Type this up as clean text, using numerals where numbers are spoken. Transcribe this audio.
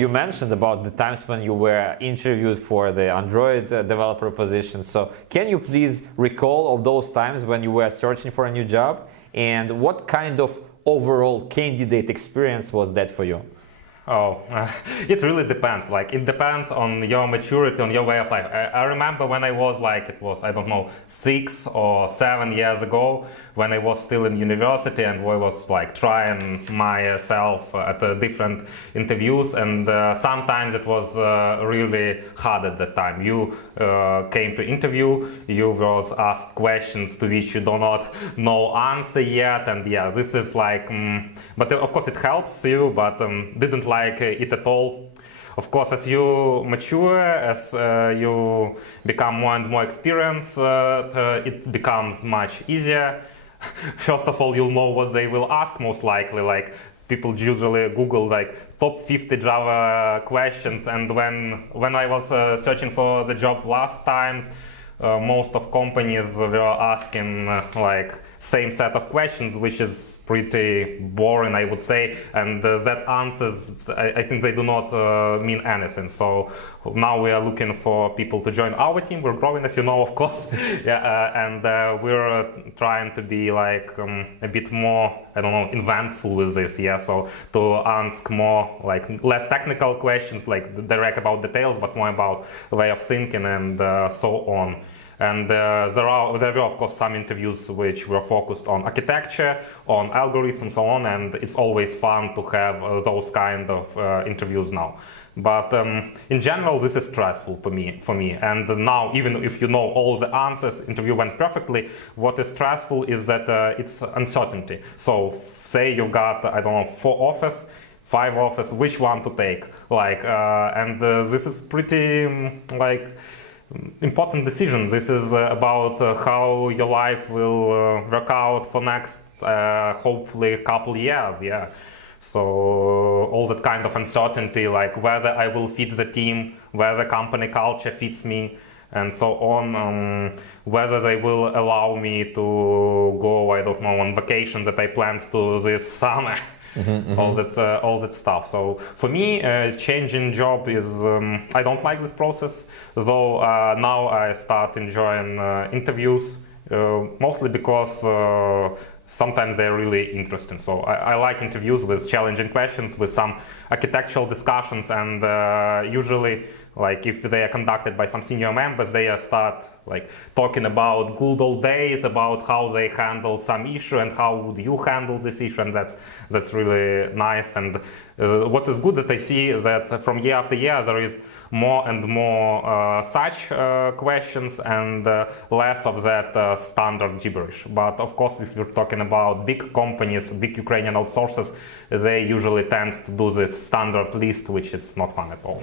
you mentioned about the times when you were interviewed for the Android developer position. So can you please recall of those times when you were searching for a new job, and what kind of overall candidate experience was that for you? Oh, it really depends. Like, it depends on your maturity, on your way of life. I remember when I was like, it was, I don't know, 6 or 7 years ago, when I was still in university, and I was like trying myself at different interviews, and sometimes it was really hard at that time. You came to interview, you was asked questions to which you do not know answer yet, and yeah, this is like, but of course it helps you, but didn't like it at all. Of course, as you mature, as you become more and more experienced, it becomes much easier. First of all, you'll know what they will ask most likely. Like, people usually Google like top 50 Java questions, and when I was searching for the job last times, most of companies were asking like same set of questions, which is pretty boring, I would say, and that answers, I think they do not mean anything. So now we are looking for people to join our team. We're growing, as you know, of course. Yeah, and we're trying to be like a bit more, I don't know, inventful with this. Yeah, so to ask more like less technical questions, like direct about details, but more about way of thinking and so on. And there were of course some interviews which were focused on architecture, on algorithms, and so on, and it's always fun to have those kind of interviews now. But in general, this is stressful for me. And now, even if you know all the answers, interview went perfectly, what is stressful is that it's uncertainty. So say you've got, I don't know, 4 offers, 5 offers, which one to take? Like, and this is pretty like important decision. This is about how your life will work out for next hopefully couple years. Yeah, so all that kind of uncertainty, like whether I will fit the team, whether company culture fits me, and so on, whether they will allow me to go, I don't know, on vacation that I planned to this summer. All that stuff. So for me, changing job is I don't like this process, though now I start enjoying interviews, mostly because sometimes they're really interesting. So I like interviews with challenging questions, with some architectural discussions, and usually, like if they are conducted by some senior members, they start like talking about good old days, about how they handled some issue and how would you handle this issue, and that's really nice. And what is good that I see that from year after year there is more and more such questions and less of that standard gibberish. But of course, if you're talking about big companies, big Ukrainian outsourcers, they usually tend to do this standard list, which is not fun at all.